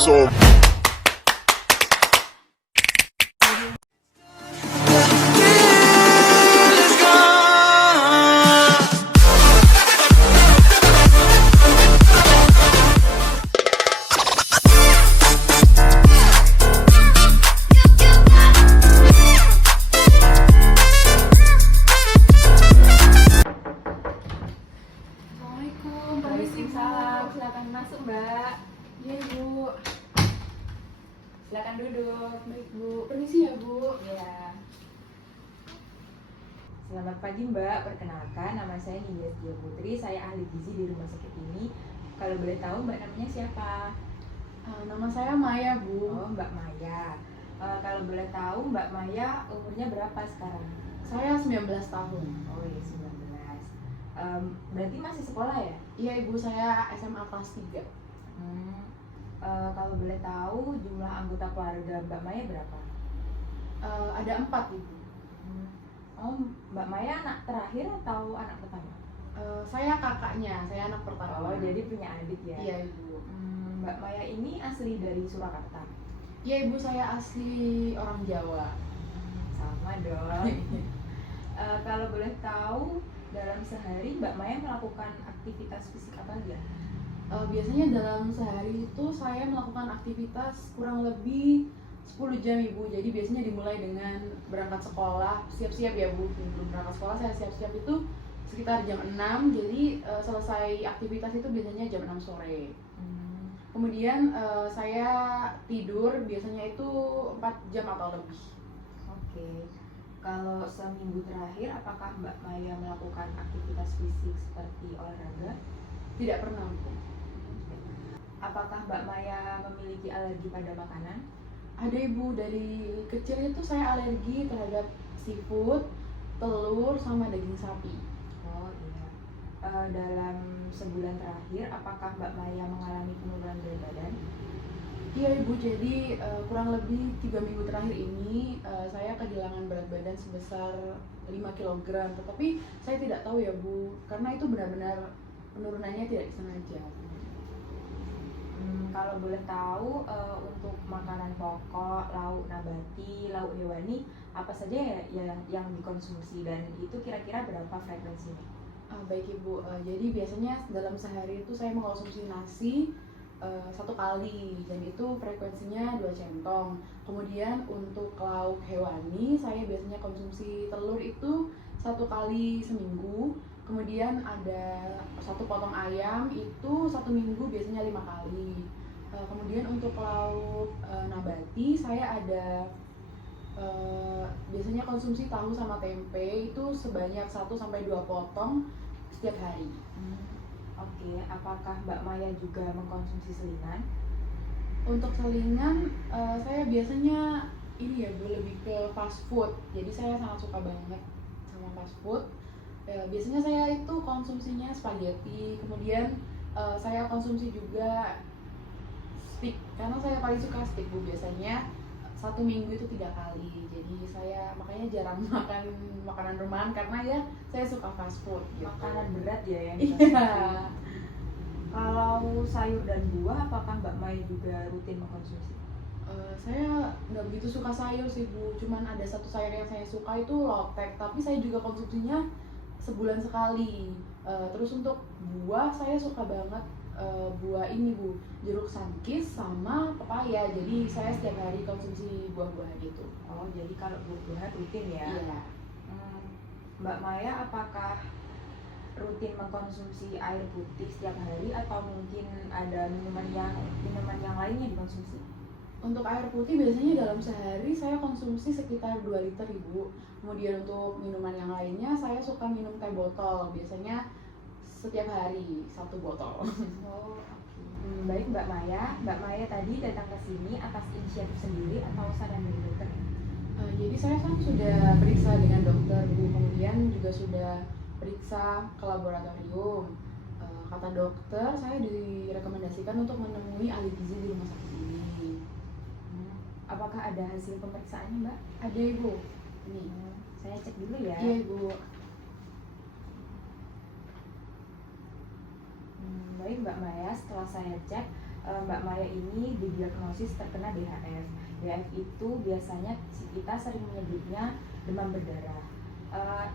So Assalamualaikum, permisi Bu. Waalaikumsalam, silakan masuk Mbak. Iya Bu, Silakan duduk. baik Bu. Permisi ya Bu. Ya. Selamat pagi Mbak, perkenalkan nama saya Nindya Setia Putri, saya ahli gizi di rumah sakit ini. Kalau boleh tahu Mbak namanya siapa? Nama saya Maya Bu. Oh Mbak Maya. Kalau boleh tahu Mbak Maya umurnya berapa sekarang? Saya 19 tahun. Oh iya 19. Berarti masih sekolah ya? Iya Ibu, saya SMA kelas 3. Kalau boleh tahu jumlah anggota keluarga Mbak Maya berapa? Ada 4 Ibu. Oh, Mbak Maya anak terakhir atau anak pertama? Saya kakaknya, saya anak pertama. Oh, jadi punya adik ya? Iya Ibu. Mbak Maya ini asli dari Surakarta? Iya Ibu, saya asli orang Jawa. Sama dong. Kalau boleh tahu, dalam sehari Mbak Maya melakukan aktivitas fisik apa aja? Biasanya dalam sehari itu saya melakukan aktivitas kurang lebih 10 jam Ibu. Jadi biasanya dimulai dengan berangkat sekolah, siap-siap ya Bu. Sebelum berangkat sekolah saya siap-siap itu sekitar jam 6. Jadi selesai aktivitas itu biasanya jam 6 sore. Kemudian saya tidur biasanya itu 4 jam atau lebih. Oke. Kalau seminggu terakhir, apakah Mbak Maya melakukan aktivitas fisik seperti olahraga? Tidak pernah Bu. Apakah Mbak Maya memiliki alergi pada makanan? Ada Ibu, dari kecil itu saya alergi terhadap seafood, telur, sama daging sapi. Oh iya. Dalam sebulan terakhir, apakah Mbak Maya mengalami penurunan berat badan? Iya Ibu, jadi kurang lebih 3 minggu terakhir ini saya kehilangan berat badan sebesar 5 kg. Tetapi saya tidak tahu ya Bu, karena itu benar-benar penurunannya tidak disengaja. Kalau boleh tahu, untuk makanan pokok, lauk nabati, lauk hewani, apa saja ya yang dikonsumsi dan itu kira-kira berapa frekuensinya? Baik Ibu, jadi biasanya dalam sehari itu saya mengkonsumsi nasi 1 kali dan itu frekuensinya 2 centong. Kemudian untuk lauk hewani saya biasanya konsumsi telur itu 1 kali seminggu. Kemudian ada 1 potong ayam itu 1 minggu biasanya 5 kali. Kemudian untuk lauk nabati saya ada biasanya konsumsi tahu sama tempe itu sebanyak 1-2 potong setiap hari. Oke, apakah Mbak Maya juga mengkonsumsi selingan? Untuk selingan saya biasanya ini ya Bu, lebih ke fast food. Jadi saya sangat suka banget sama fast food. Biasanya saya itu konsumsinya spaghetti, kemudian saya konsumsi juga steak karena saya paling suka steak Bu. Biasanya 1 minggu itu 3 kali. Jadi saya makanya jarang makan makanan rumahan karena ya saya suka fast food gitu. Makanan berat ya yang Iya. dikonsumsi. Kalau sayur dan buah, apakah Mbak Maya juga rutin mengkonsumsi? Saya nggak begitu suka sayur sih Bu, cuman ada 1 sayur yang saya suka itu lotek, tapi saya juga konsumsinya sebulan sekali. Terus untuk buah saya suka banget buah ini Bu, jeruk sankis sama pepaya. Jadi saya setiap hari konsumsi buah-buahan itu. Oh, jadi kalau buah-buahan rutin ya? Iya. Mbak Maya apakah rutin mengkonsumsi air putih setiap hari atau mungkin ada minuman yang lainnya dikonsumsi? Untuk air putih biasanya dalam sehari saya konsumsi sekitar 2 liter Ibu. Kemudian untuk minuman yang lainnya saya suka minum teh botol, biasanya setiap hari 1 botol. Oh, oke. Baik Mbak Maya tadi datang ke sini atas inisiatif sendiri atau saran dari dokter? Jadi saya kan sudah periksa dengan dokter Bu, kemudian juga sudah periksa ke laboratorium. Kata dokter saya direkomendasikan untuk menemui ahli gizi di rumah sakit ini. Apakah ada hasil pemeriksaannya Mbak? Ada Ibu. Ini. Saya cek dulu ya. Iya Ibu. Baik Mbak Maya, setelah saya cek, Mbak Maya ini didiagnosis terkena DHF. DHF itu biasanya kita sering menyebutnya demam berdarah. Eh,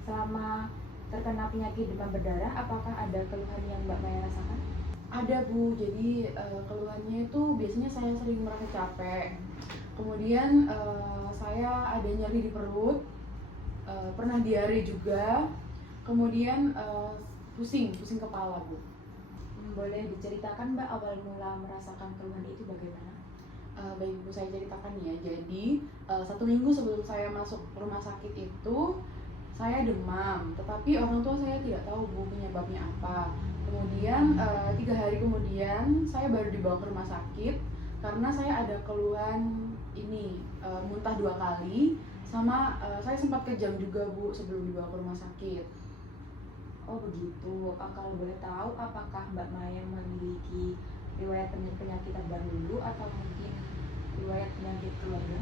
Selama terkena penyakit demam berdarah, apakah ada keluhan yang Mbak Maya rasakan? Ada Bu, jadi keluhannya itu biasanya saya sering merasa capek. Kemudian saya ada nyeri di perut, pernah diare juga. Kemudian pusing kepala Bu. Boleh diceritakan Mbak awal mula merasakan keluhan itu bagaimana? Baik Bu, saya ceritakan ya. Jadi 1 minggu sebelum saya masuk rumah sakit itu saya demam, tetapi orang tua saya tidak tahu Bu penyebabnya apa. Kemudian 3 hari kemudian saya baru dibawa ke rumah sakit karena saya ada keluhan ini muntah 2 kali, sama saya sempat kejang juga Bu sebelum dibawa ke rumah sakit. Oh begitu. Kalau boleh tahu, apakah Mbak Maya memiliki riwayat penyakit terdahulu atau mungkin riwayat penyakit keluarga?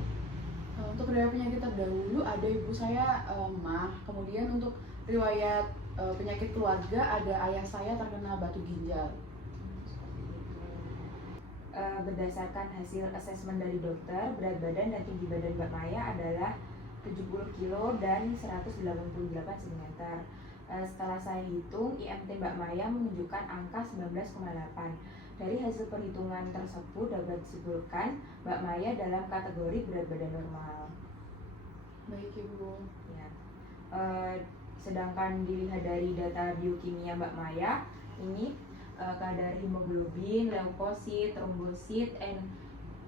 Untuk riwayat penyakit terdahulu ada ibu saya mah, kemudian untuk riwayat penyakit keluarga ada ayah saya terkena batu ginjal. Seperti itu. Berdasarkan hasil asesmen dari dokter, berat badan dan tinggi badan Mbak Maya adalah 70 kilo dan 188 cm. Setelah saya hitung, IMT Mbak Maya menunjukkan angka 19,8. Dari hasil perhitungan tersebut dapat disimpulkan Mbak Maya dalam kategori berat badan normal. Baik Ibu. Ya. Sedangkan dilihat dari data biokimia Mbak Maya, ini kadar hemoglobin, leukosit, trombosit,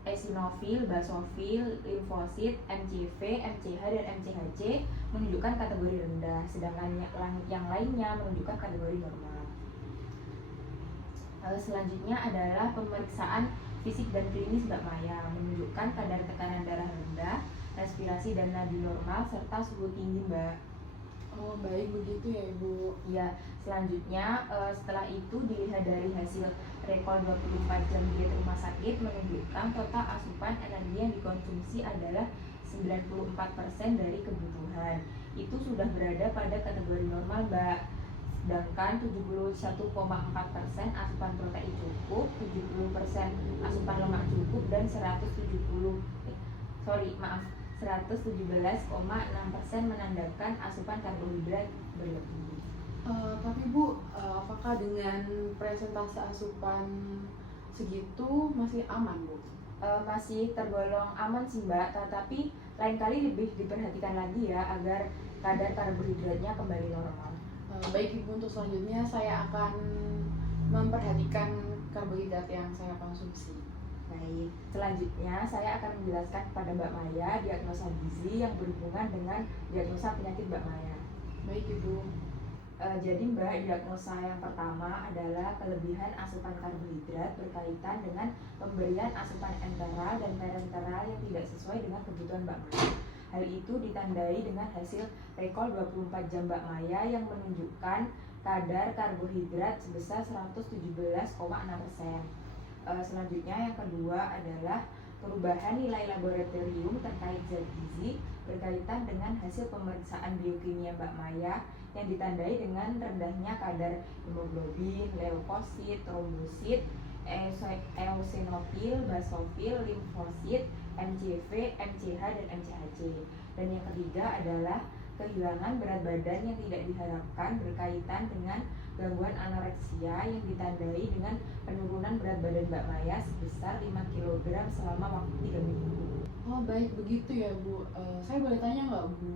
eosinofil, basofil, limfosit, MCV, MCH, dan MCHC menunjukkan kategori rendah, sedangkan yang lainnya menunjukkan kategori normal. Selanjutnya adalah pemeriksaan fisik dan klinis Mbak Maya, menunjukkan kadar tekanan darah rendah, respirasi dan nadi normal, serta suhu tinggi Mbak. Oh baik, begitu ya Ibu. Ya, selanjutnya setelah itu dilihat dari hasil rekor 24 jam di rumah sakit menunjukkan total asupan energi yang dikonsumsi adalah 94% dari kebutuhan. Itu sudah berada pada kategori normal Mbak. Sedangkan 71,4% asupan protein cukup, 70% asupan lemak cukup, dan 117,6% menandakan asupan karbohidrat berlebih. Tapi Bu, apakah dengan presentase asupan segitu masih aman Bu? Masih tergolong aman sih Mbak, tetapi lain kali lebih diperhatikan lagi ya agar kadar karbohidratnya kembali normal. Baik Ibu, untuk selanjutnya saya akan memperhatikan karbohidrat yang saya konsumsi. Baik, selanjutnya saya akan menjelaskan kepada Mbak Maya diagnosa gizi yang berhubungan dengan diagnosa penyakit Mbak Maya. Baik Ibu. Jadi Mbak, diagnosa yang pertama adalah kelebihan asupan karbohidrat berkaitan dengan pemberian asupan enteral dan parenteral yang tidak sesuai dengan kebutuhan Mbak Maya. Hal itu ditandai dengan hasil rekor 24 jam Mbak Maya yang menunjukkan kadar karbohidrat sebesar 117,6%. Selanjutnya yang kedua adalah perubahan nilai laboratorium terkait zat gizi berkaitan dengan hasil pemeriksaan biokimia Mbak Maya yang ditandai dengan rendahnya kadar hemoglobin, leukosit, trombosit, eosinofil, basofil, limfosit, MCV, MCH, dan MCHC. Dan yang ketiga adalah kehilangan berat badan yang tidak diharapkan berkaitan dengan gangguan anoreksia yang ditandai dengan penurunan berat badan Mbak Maya sebesar 5 kg selama waktu 3 minggu. Oh baik, begitu ya Bu. Saya boleh tanya nggak Bu,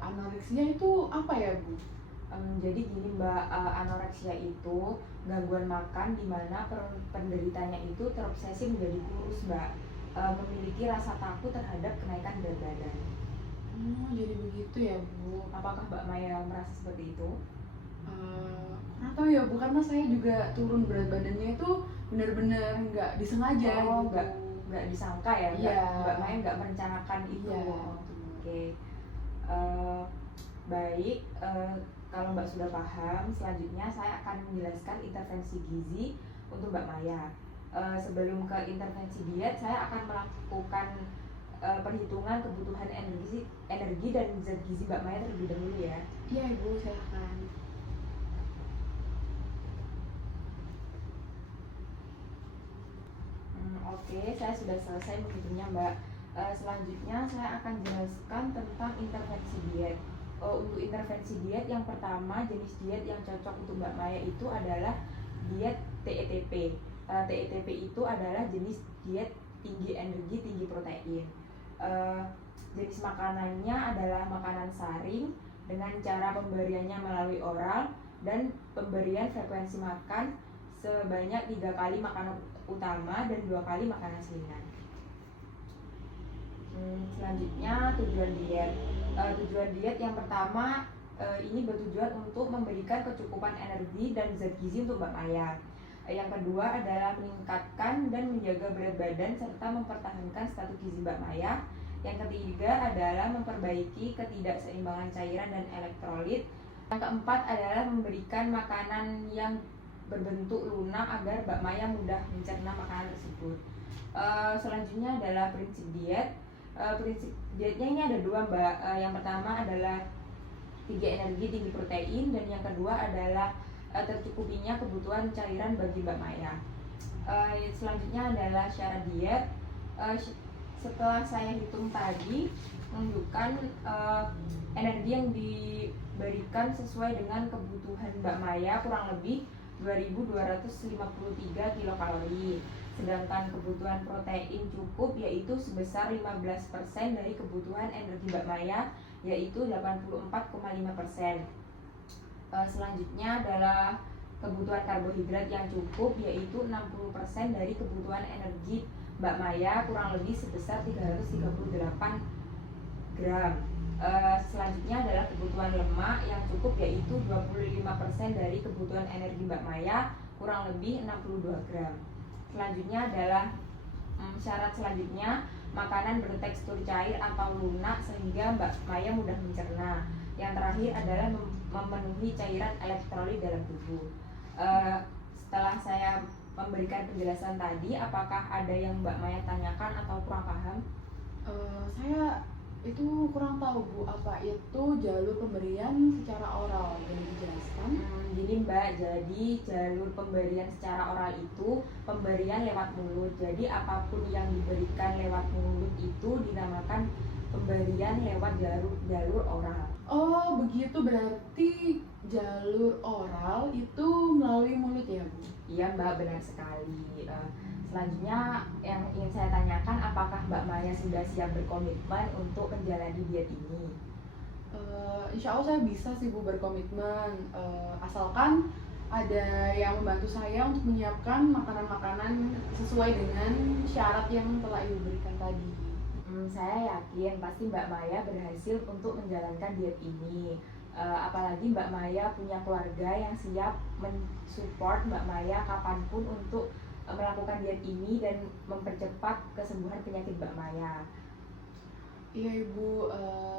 anoreksia itu apa ya Bu? Jadi gini Mbak, anoreksia itu gangguan makan di mana penderitanya itu terobsesi menjadi kurus Mbak, memiliki rasa takut terhadap kenaikan berat badan. Jadi begitu ya Bu. Apakah Mbak Maya merasa seperti itu? Nggak tahu ya Bu, karena saya juga turun berat badannya itu benar-benar nggak disengaja gitu. Nggak disangka ya, Mbak Maya nggak merencanakan itu. Iya. Oke. Baik, kalau Mbak sudah paham, selanjutnya saya akan menjelaskan intervensi gizi untuk Mbak Maya. Sebelum ke intervensi diet, saya akan melakukan perhitungan kebutuhan energi dan zat gizi Mbak Maya terlebih dahulu ya. Iya Ibu, silakan. Oke, saya sudah selesai menghitungnya, Mbak. Selanjutnya saya akan jelaskan tentang intervensi diet. Untuk intervensi diet yang pertama, jenis diet yang cocok untuk Mbak Maya itu adalah diet TETP. TETP itu adalah jenis diet tinggi energi, tinggi protein. Jenis makanannya adalah makanan saring dengan cara pemberiannya melalui oral dan pemberian frekuensi makan sebanyak 3 kali makanan utama dan 2 kali makanan selingan. Selanjutnya tujuan diet. Tujuan diet yang pertama ini bertujuan untuk memberikan kecukupan energi dan zat gizi untuk Mbak Maya. Yang kedua adalah meningkatkan dan menjaga berat badan serta mempertahankan status gizi Mbak Maya. Yang ketiga adalah memperbaiki ketidakseimbangan cairan dan elektrolit. Yang keempat adalah memberikan makanan yang berbentuk lunak agar Mbak Maya mudah mencerna makanan tersebut. Selanjutnya adalah prinsip diet. Prinsip dietnya ini ada dua, Mbak. Yang pertama adalah tinggi energi, tinggi protein, dan yang kedua adalah tercukupinya kebutuhan cairan bagi Mbak Maya. Selanjutnya adalah syarat diet. Setelah saya hitung tadi menunjukkan energi yang diberikan sesuai dengan kebutuhan Mbak Maya kurang lebih 2253 kilokalori. Sedangkan kebutuhan protein cukup yaitu sebesar 15% dari kebutuhan energi Mbak Maya, yaitu 84,5%. Selanjutnya adalah kebutuhan karbohidrat yang cukup yaitu 60% dari kebutuhan energi Mbak Maya kurang lebih sebesar 338 gram. Selanjutnya adalah kebutuhan lemak yang cukup yaitu 25% dari kebutuhan energi Mbak Maya kurang lebih 62 gram. Selanjutnya adalah syarat selanjutnya makanan bertekstur cair atau lunak sehingga Mbak Maya mudah mencerna. Yang terakhir adalah memenuhi cairan elektrolit dalam tubuh. Setelah saya memberikan penjelasan tadi, apakah ada yang Mbak Maya tanyakan atau kurang paham? Saya itu kurang tahu, Bu, apa itu jalur pemberian secara oral, boleh dijelaskan? Gini, Mbak, jadi jalur pemberian secara oral itu pemberian lewat mulut. Jadi apapun yang diberikan lewat mulut itu dinamakan pemberian lewat jalur oral. Oh, begitu, berarti jalur oral itu melalui mulut ya, Bu? Iya, Mbak, benar sekali. Selanjutnya yang ingin saya tanyakan, apakah Mbak Maya sudah siap berkomitmen untuk menjalani diet ini? Insya Allah saya bisa sih, Bu, berkomitmen, asalkan ada yang membantu saya untuk menyiapkan makanan-makanan sesuai dengan syarat yang telah Ibu berikan tadi. Saya yakin pasti Mbak Maya berhasil untuk menjalankan diet ini. Apalagi Mbak Maya punya keluarga yang siap mensupport Mbak Maya kapanpun untuk melakukan diet ini dan mempercepat kesembuhan penyakit Mbak Maya. Iya, Ibu,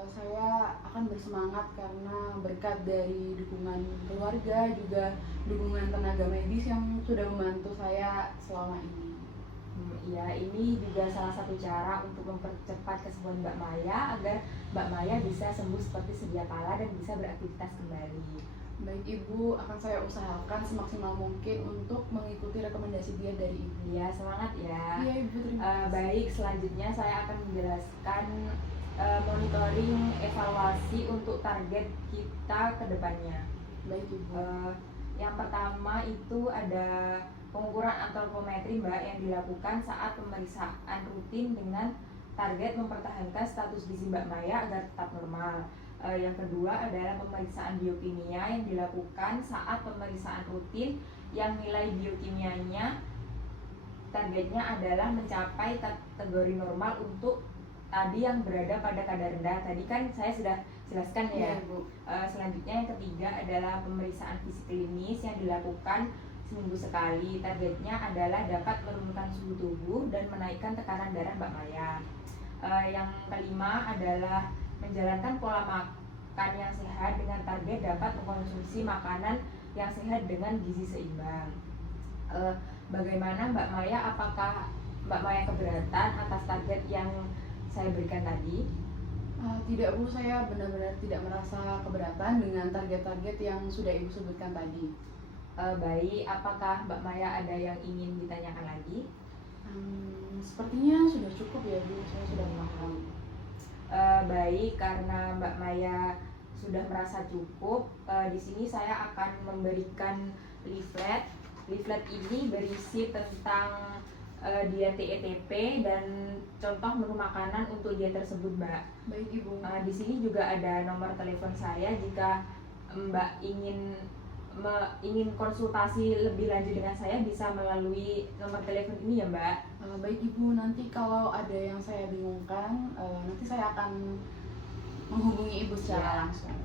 saya akan bersemangat karena berkat dari dukungan keluarga juga dukungan tenaga medis yang sudah membantu saya selama ini. Ya, ini juga salah satu cara untuk mempercepat kesembuhan Mbak Maya agar Mbak Maya bisa sembuh seperti sedia kala dan bisa beraktivitas kembali. Baik, Ibu, akan saya usahakan semaksimal mungkin untuk mengikuti rekomendasi diet dari Ibu. Ya, semangat ya. Iya, Ibu, terima kasih. Baik, selanjutnya saya akan menjelaskan monitoring evaluasi untuk target kita ke depannya. Baik, Ibu. Yang pertama itu ada pengukuran antropometri, Mbak, yang dilakukan saat pemeriksaan rutin dengan target mempertahankan status gizi Mbak Maya agar tetap normal. Yang kedua adalah pemeriksaan biokimia yang dilakukan saat pemeriksaan rutin yang nilai biokimianya targetnya adalah mencapai kategori normal untuk tadi yang berada pada kadar rendah. Tadi kan saya sudah jelaskan ya, Bu. Selanjutnya yang ketiga adalah pemeriksaan fisik klinis yang dilakukan seminggu sekali. Targetnya adalah dapat menurunkan suhu tubuh dan menaikkan tekanan darah Mbak Maya. Yang kelima adalah menjalankan pola makan yang sehat dengan target dapat mengkonsumsi makanan yang sehat dengan gizi seimbang. Bagaimana Mbak Maya? Apakah Mbak Maya keberatan atas target yang saya berikan tadi? Tidak, Bu, saya benar-benar tidak merasa keberatan dengan target-target yang sudah Ibu sebutkan tadi. Baik, apakah Mbak Maya ada yang ingin ditanyakan lagi? Sepertinya sudah cukup ya Bu, saya sudah paham. Baik, karena Mbak Maya sudah merasa cukup, di sini saya akan memberikan leaflet. Leaflet ini berisi tentang diet TETP dan contoh menu makanan untuk diet tersebut, Mbak. Baik Ibu. Di sini juga ada nomor telepon saya jika Mbak ingin konsultasi lebih lanjut dengan saya, bisa melalui nomor telepon ini ya, Mbak. Baik Ibu, nanti kalau ada yang saya bingungkan, nanti saya akan menghubungi Ibu secara Ya. langsung.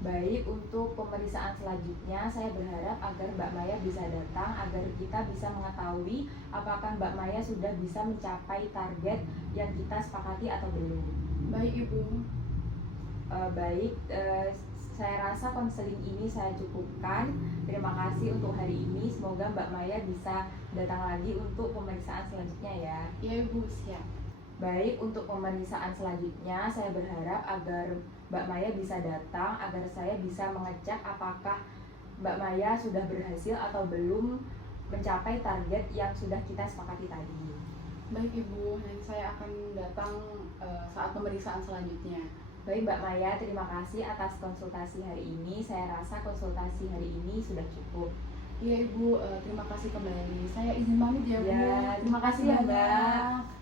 Baik, untuk pemeriksaan selanjutnya saya berharap agar Mbak Maya bisa datang agar kita bisa mengetahui apakah Mbak Maya sudah bisa mencapai target yang kita sepakati atau belum. Baik Ibu. Baik, saya rasa konseling ini saya cukupkan. Terima kasih untuk hari ini. Semoga Mbak Maya bisa datang lagi untuk pemeriksaan selanjutnya ya. Ya Ibu, siap. Baik, untuk pemeriksaan selanjutnya saya berharap agar Mbak Maya bisa datang agar saya bisa mengecek apakah Mbak Maya sudah berhasil atau belum mencapai target yang sudah kita sepakati tadi. Baik Ibu, nanti saya akan datang saat pemeriksaan selanjutnya. Baik Mbak Maya, terima kasih atas konsultasi hari ini. Saya rasa konsultasi hari ini sudah cukup. Iya Ibu, terima kasih kembali. Saya izin pamit ya Bu. Ya, terima kasih ya, Mbak.